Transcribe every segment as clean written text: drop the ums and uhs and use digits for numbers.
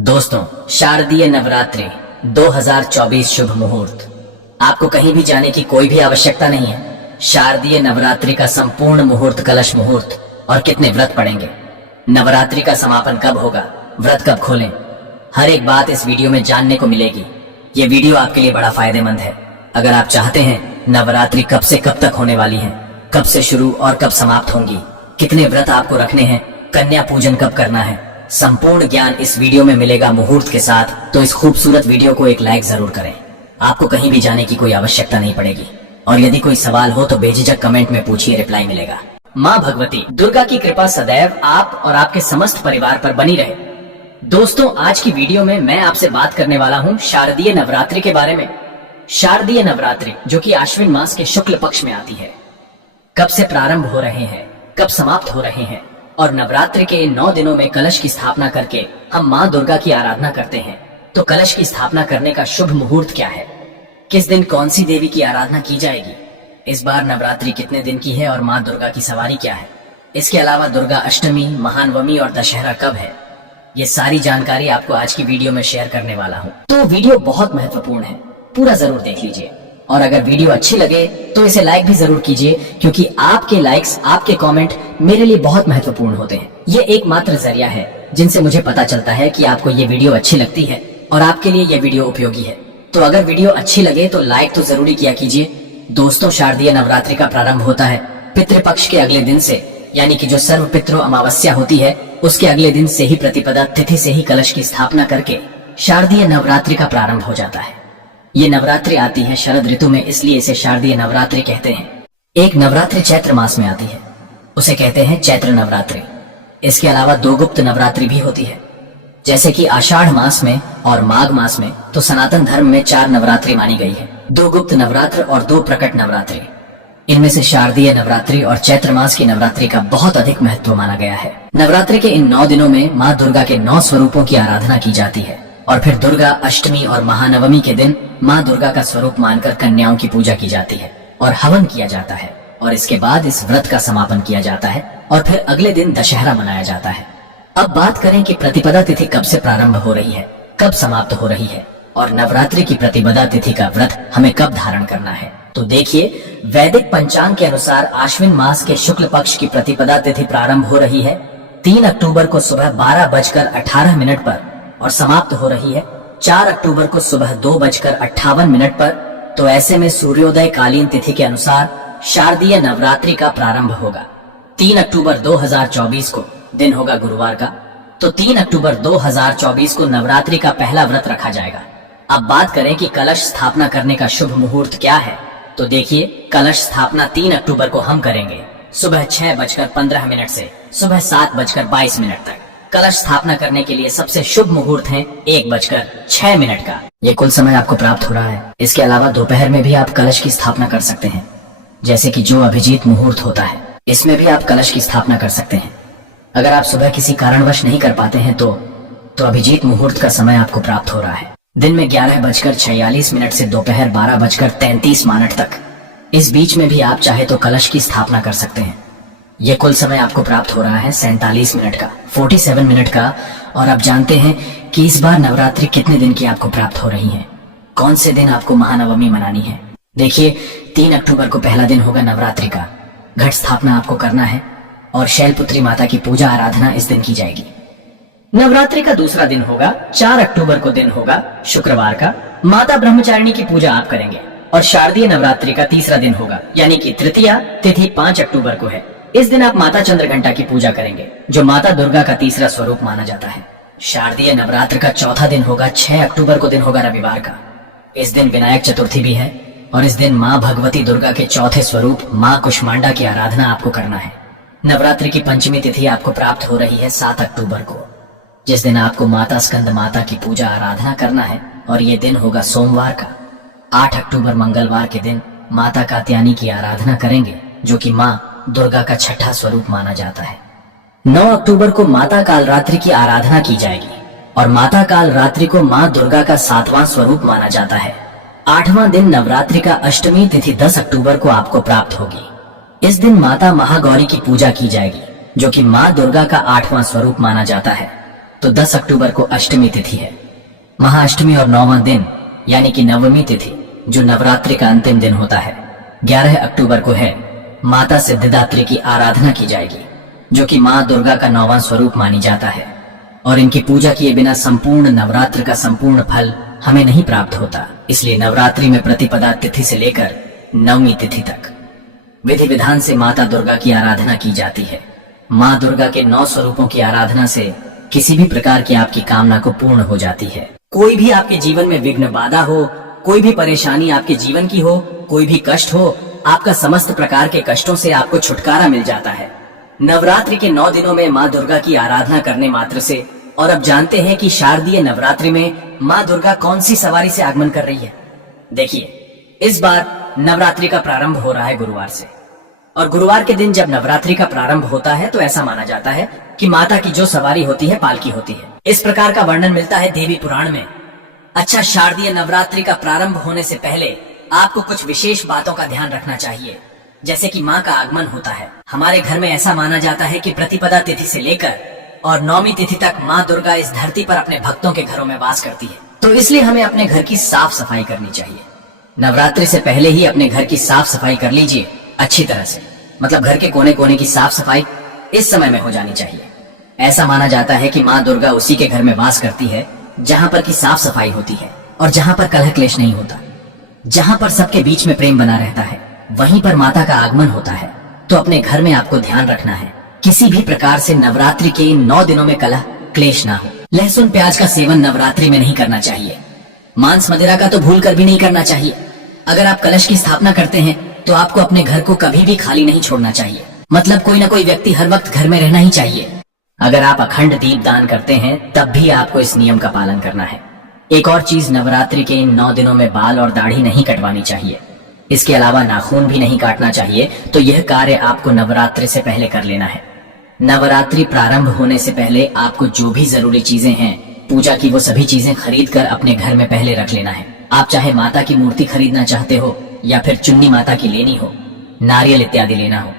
दोस्तों, शारदीय नवरात्रि 2024 शुभ मुहूर्त। आपको कहीं भी जाने की कोई भी आवश्यकता नहीं है। शारदीय नवरात्रि का संपूर्ण मुहूर्त, कलश मुहूर्त और कितने व्रत पड़ेंगे, नवरात्रि का समापन कब होगा, व्रत कब खोलें, हर एक बात इस वीडियो में जानने को मिलेगी। ये वीडियो आपके लिए बड़ा फायदेमंद है। अगर आप चाहते हैं नवरात्रि कब से कब तक होने वाली है, कब से शुरू और कब समाप्त होंगी, कितने व्रत आपको रखने हैं, कन्या पूजन कब करना है, संपूर्ण ज्ञान इस वीडियो में मिलेगा मुहूर्त के साथ। तो इस खूबसूरत वीडियो को एक लाइक जरूर करें। आपको कहीं भी जाने की कोई आवश्यकता नहीं पड़ेगी और यदि कोई सवाल हो तो बेझिझक कमेंट में पूछिए, रिप्लाई मिलेगा। माँ भगवती दुर्गा की कृपा सदैव आप और आपके समस्त परिवार पर बनी रहे। दोस्तों, आज की वीडियो में मैं आपसे बात करने वाला हूँ शारदीय नवरात्रि के बारे में। शारदीय नवरात्रि जो कि आश्विन मास के शुक्ल पक्ष में आती है, कब से प्रारंभ हो रहे हैं, कब समाप्त हो रहे हैं, और नवरात्रि के इन 9 दिनों में कलश की स्थापना करके हम माँ दुर्गा की आराधना करते हैं। तो कलश की स्थापना करने का शुभ मुहूर्त क्या है, किस दिन कौन सी देवी की आराधना की जाएगी, इस बार नवरात्रि कितने दिन की है और माँ दुर्गा की सवारी क्या है, इसके अलावा दुर्गा अष्टमी, महानवमी और दशहरा कब है, ये सारी जानकारी आपको आज की वीडियो में शेयर करने वाला हूँ। तो वीडियो बहुत महत्वपूर्ण है, पूरा जरूर देख लीजिए। और अगर वीडियो अच्छी लगे तो इसे लाइक भी जरूर कीजिए, क्योंकि आपके लाइक्स, आपके कमेंट मेरे लिए बहुत महत्वपूर्ण होते हैं। ये एकमात्र जरिया है जिनसे मुझे पता चलता है कि आपको ये वीडियो अच्छी लगती है और आपके लिए ये वीडियो उपयोगी है। तो अगर वीडियो अच्छी लगे तो लाइक तो जरूरी किया कीजिए। दोस्तों, शारदीय नवरात्रि का प्रारंभ होता है पितृपक्ष के अगले दिन से, यानी कि जो सर्व पितृ अमावस्या होती है उसके अगले दिन से ही, प्रतिपदा तिथि से ही कलश की स्थापना करके शारदीय नवरात्रि का प्रारंभ हो जाता है। ये नवरात्रि आती है शरद ऋतु में, इसलिए इसे शारदीय नवरात्रि कहते हैं। एक नवरात्रि चैत्र मास में आती है, उसे कहते हैं चैत्र नवरात्रि। इसके अलावा 2 गुप्त नवरात्रि भी होती है, जैसे कि आषाढ़ मास में और माघ मास में। तो सनातन धर्म में 4 नवरात्रि मानी गई है, 2 गुप्त नवरात्र और 2 प्रकट नवरात्रि। इनमें से शारदीय नवरात्रि और चैत्र मास की नवरात्रि का बहुत अधिक महत्व माना गया है। नवरात्रि के इन 9 दिनों में माँ दुर्गा के 9 स्वरूपों की आराधना की जाती है और फिर दुर्गा अष्टमी और महानवमी के दिन माँ दुर्गा का स्वरूप मानकर कन्याओं की पूजा की जाती है और हवन किया जाता है, और इसके बाद इस व्रत का समापन किया जाता है और फिर अगले दिन दशहरा मनाया जाता है। अब बात करें कि प्रतिपदा तिथि कब से प्रारंभ हो रही है, कब समाप्त हो रही है, और नवरात्रि की प्रतिपदा तिथि का व्रत हमें कब धारण करना है। तो देखिए, वैदिक पंचांग के अनुसार आश्विन मास के शुक्ल पक्ष की प्रतिपदा तिथि प्रारंभ हो रही है 3 अक्टूबर को सुबह 12:18 पर और समाप्त हो रही है 4 अक्टूबर को सुबह 2:58 पर। तो ऐसे में सूर्योदय कालीन तिथि के अनुसार शारदीय नवरात्रि का प्रारंभ होगा 3 अक्टूबर 2024 को, दिन होगा गुरुवार का। तो 3 अक्टूबर 2024 को नवरात्रि का पहला व्रत रखा जाएगा। अब बात करें कि कलश स्थापना करने का शुभ मुहूर्त क्या है, तो देखिए, कलश स्थापना 3 अक्टूबर को हम करेंगे सुबह 6:15 से सुबह 7:22 तक। कलश स्थापना करने के लिए सबसे शुभ मुहूर्त है 1:06 का। ये कुल समय आपको प्राप्त हो रहा है। इसके अलावा दोपहर में भी आप कलश की स्थापना कर सकते हैं, जैसे कि जो अभिजीत मुहूर्त होता है, इसमें भी आप कलश की स्थापना कर सकते हैं। अगर आप सुबह किसी कारणवश नहीं कर पाते हैं तो अभिजीत मुहूर्त का समय आपको प्राप्त हो रहा है दिन में 11:46 से दोपहर 12:33 तक। इस बीच में भी आप चाहे तो कलश की स्थापना कर सकते हैं। ये कुल समय आपको प्राप्त हो रहा है 47 मिनट का, 47 मिनट का। और आप जानते हैं कि इस बार नवरात्रि कितने दिन की आपको प्राप्त हो रही है, कौन से दिन आपको महानवमी मनानी है। देखिए, 3 अक्टूबर को पहला दिन होगा नवरात्रि का, घट स्थापना आपको करना है और शैलपुत्री माता की पूजा आराधना इस दिन की जाएगी। नवरात्रि का दूसरा दिन होगा 4 अक्टूबर को, दिन होगा शुक्रवार का, माता ब्रह्मचारिणी की पूजा आप करेंगे। और शारदीय नवरात्रि का तीसरा दिन होगा, यानी कि तृतीया तिथि 5 अक्टूबर को है। इस दिन आप माता चंद्रघंटा की पूजा करेंगे, जो माता दुर्गा का तीसरा स्वरूप माना जाता है। शारदीय नवरात्र का चौथा दिन होगा 6 अक्टूबर को, दिन होगा रविवार का। इस दिन विनायक चतुर्थी भी है और इस दिन माँ भगवती दुर्गा के चौथे स्वरूप माँ कुष्मांडा की आराधना आपको करना है। नवरात्रि की पंचमी तिथि आपको प्राप्त हो रही है 7 अक्टूबर को, जिस दिन आपको माता स्कंद माता की पूजा आराधना करना है और ये दिन होगा सोमवार का। 8 अक्टूबर मंगलवार के दिन माता कात्यायनी की आराधना करेंगे, जो कि माँ दुर्गा का छठा स्वरूप माना जाता है। 9 अक्टूबर को माता कालरात्रि की आराधना की जाएगी और माता कालरात्रि को माँ दुर्गा का 7वां स्वरूप माना जाता है। 8वां दिन नवरात्रि का अष्टमी तिथि 10 अक्टूबर को आपको प्राप्त होगी। इस दिन माता महागौरी की पूजा की जाएगी, जो कि माँ दुर्गा का 8वां स्वरूप माना जाता है। तो 10 अक्टूबर को अष्टमी तिथि है। महाअष्टमी और 9वां दिन यानी कि नवमी तिथि जो नवरात्रि का अंतिम दिन होता है 11 अक्टूबर को है। माता सिद्धिदात्री की आराधना की जाएगी जो कि माँ दुर्गा का 9वां स्वरूप मानी जाता है और इनकी पूजा किए बिना संपूर्ण नवरात्र का संपूर्ण फल हमें नहीं प्राप्त होता। इसलिए नवरात्रि में प्रतिपदा तिथि से लेकर नवमी तिथि तक विधि विधान से माता दुर्गा की आराधना की जाती है। माँ दुर्गा के 9 स्वरूपों की आराधना से किसी भी प्रकार की आपकी कामना को पूर्ण हो जाती है। कोई भी आपके जीवन में विघ्न बाधा हो, कोई भी परेशानी आपके जीवन की हो, कोई भी कष्ट हो, आपका समस्त प्रकार के कष्टों से आपको छुटकारा मिल जाता है नवरात्रि के 9 दिनों में माँ दुर्गा की आराधना करने मात्र से। और अब जानते हैं कि शारदीय नवरात्रि में माँ दुर्गा कौन सी सवारी से आगमन कर रही है। देखिए, इस बार नवरात्रि का प्रारंभ हो रहा है गुरुवार से, और गुरुवार के दिन जब नवरात्रि का प्रारंभ होता है तो ऐसा माना जाता है कि माता की जो सवारी होती है पालकी होती है। इस प्रकार का वर्णन मिलता है देवी पुराण में। अच्छा, शारदीय नवरात्रि का प्रारंभ होने से पहले आपको कुछ विशेष बातों का ध्यान रखना चाहिए, जैसे कि माँ का आगमन होता है। हमारे घर में ऐसा माना जाता है कि प्रतिपदा तिथि से लेकर और नौमी तिथि तक माँ दुर्गा इस धरती पर अपने भक्तों के घरों में वास करती है, तो इसलिए हमें अपने घर की साफ सफाई करनी चाहिए। नवरात्रि से पहले ही अपने घर की साफ सफाई कर लीजिए अच्छी तरह से, मतलब घर के कोने कोने की साफ सफाई इस समय में हो जानी चाहिए। ऐसा माना जाता है कि माँ दुर्गा उसी के घर में वास करती है जहाँ पर की साफ सफाई होती है और जहाँ पर कलह क्लेश नहीं होता, जहाँ पर सबके बीच में प्रेम बना रहता है, वहीं पर माता का आगमन होता है। तो अपने घर में आपको ध्यान रखना है किसी भी प्रकार से नवरात्रि के 9 दिनों में कलह क्लेश ना हो। लहसुन प्याज का सेवन नवरात्रि में नहीं करना चाहिए। मांस मदिरा का तो भूल कर भी नहीं करना चाहिए। अगर आप कलश की स्थापना करते हैं तो आपको अपने घर को कभी भी खाली नहीं छोड़ना चाहिए, मतलब कोई ना कोई व्यक्ति हर वक्त घर में रहना ही चाहिए। अगर आप अखंड दीप दान करते हैं तब भी आपको इस नियम का पालन करना है। एक और चीज, नवरात्रि के इन 9 दिनों में बाल और दाढ़ी नहीं कटवानी चाहिए। इसके अलावा नाखून भी नहीं काटना चाहिए। तो यह कार्य आपको नवरात्रि से पहले कर लेना है। नवरात्रि प्रारंभ होने से पहले आपको जो भी जरूरी चीजें हैं पूजा की, वो सभी चीजें खरीद कर अपने घर में पहले रख लेना है। आप चाहे माता की मूर्ति खरीदना चाहते हो या फिर चुन्नी माता की लेनी हो, नारियल इत्यादि लेना हो,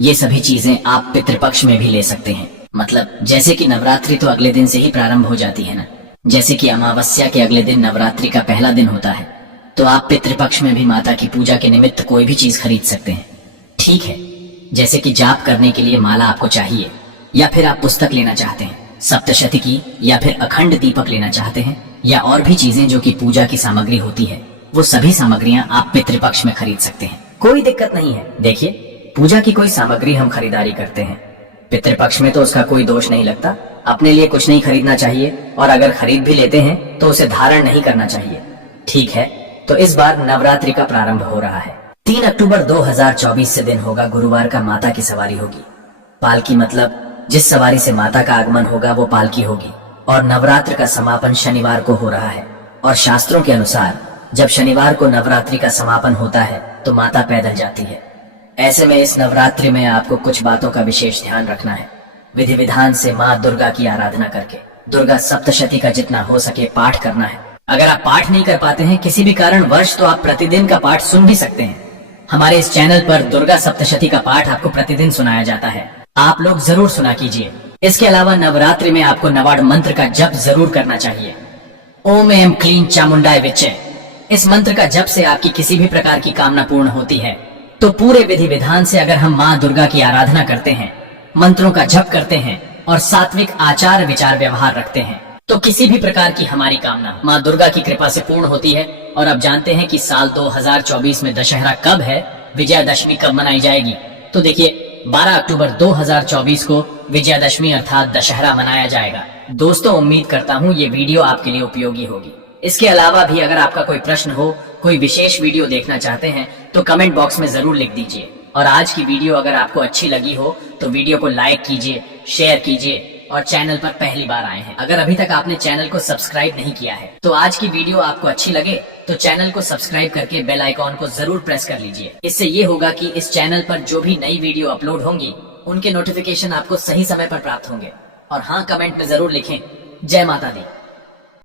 ये सभी चीजें आप पितृपक्ष में भी ले सकते हैं। मतलब जैसे कि नवरात्रि तो अगले दिन से ही प्रारंभ हो जाती है ना, जैसे कि अमावस्या के अगले दिन नवरात्रि का पहला दिन होता है, तो आप पितृपक्ष में भी माता की पूजा के निमित्त कोई भी चीज खरीद सकते हैं। ठीक है, जैसे कि जाप करने के लिए माला आपको चाहिए, या फिर आप पुस्तक लेना चाहते हैं सप्तशती की, या फिर अखंड दीपक लेना चाहते हैं, या और भी चीजें जो कि पूजा की सामग्री होती है, वो सभी सामग्रियां आप पितृपक्ष में खरीद सकते हैं। कोई दिक्कत नहीं है। देखिए, पूजा की कोई सामग्री हम खरीदारी करते हैं, पितृपक्ष में तो उसका कोई दोष नहीं लगता। अपने लिए कुछ नहीं खरीदना चाहिए, और अगर खरीद भी लेते हैं तो उसे धारण नहीं करना चाहिए। ठीक है, तो इस बार नवरात्रि का प्रारंभ हो रहा है। 3 अक्टूबर 2024 से दिन होगा गुरुवार का माता की सवारी होगी। पालकी मतलब जिस सवारी से माता का आगमन होगा वो पालकी होगी। और नवरात्र का समापन शनिवार को हो रहा है, और शास्त्रों के अनुसार जब शनिवार को नवरात्रि का समापन होता है तो माता पैदल जाती है। ऐसे में इस नवरात्रि में आपको कुछ बातों का विशेष ध्यान रखना है। विधि विधान से माँ दुर्गा की आराधना करके दुर्गा सप्तशती का जितना हो सके पाठ करना है। अगर आप पाठ नहीं कर पाते हैं किसी भी कारणवश, तो आप प्रतिदिन का पाठ सुन भी सकते हैं। हमारे इस चैनल पर दुर्गा सप्तशती का पाठ आपको प्रतिदिन सुनाया जाता है, आप लोग जरूर सुना कीजिए। इसके अलावा नवरात्रि में आपको नवाड़ मंत्र का जप जरूर करना चाहिए। ओम एम क्लीं चामुंडाय विच्चे। इस मंत्र का जप से आपकी किसी भी प्रकार की कामना पूर्ण होती है। तो पूरे विधि विधान से अगर हम माँ दुर्गा की आराधना करते हैं, मंत्रों का जप करते हैं और सात्विक आचार विचार व्यवहार रखते हैं, तो किसी भी प्रकार की हमारी कामना माँ दुर्गा की कृपा से पूर्ण होती है। और अब जानते हैं कि साल 2024 में दशहरा कब है, विजयादशमी कब मनाई जाएगी। तो देखिए, 12 अक्टूबर 2024 को विजयादशमी अर्थात दशहरा मनाया जाएगा। दोस्तों, उम्मीद करता हूँ ये वीडियो आपके लिए उपयोगी होगी। इसके अलावा भी अगर आपका कोई प्रश्न हो, कोई विशेष वीडियो देखना चाहते हैं, तो कमेंट बॉक्स में जरूर लिख दीजिए। और आज की वीडियो अगर आपको अच्छी लगी हो तो वीडियो को लाइक कीजिए, शेयर कीजिए, और चैनल पर पहली बार आए हैं, अगर अभी तक आपने चैनल को सब्सक्राइब नहीं किया है, तो आज की वीडियो आपको अच्छी लगे तो चैनल को सब्सक्राइब करके बेल आइकॉन को जरूर प्रेस कर लीजिए। इससे ये होगा कि इस चैनल पर जो भी नई वीडियो अपलोड होंगी उनके नोटिफिकेशन आपको सही समय पर प्राप्त होंगे। और हाँ, कमेंट में जरूर लिखें, जय माता दी।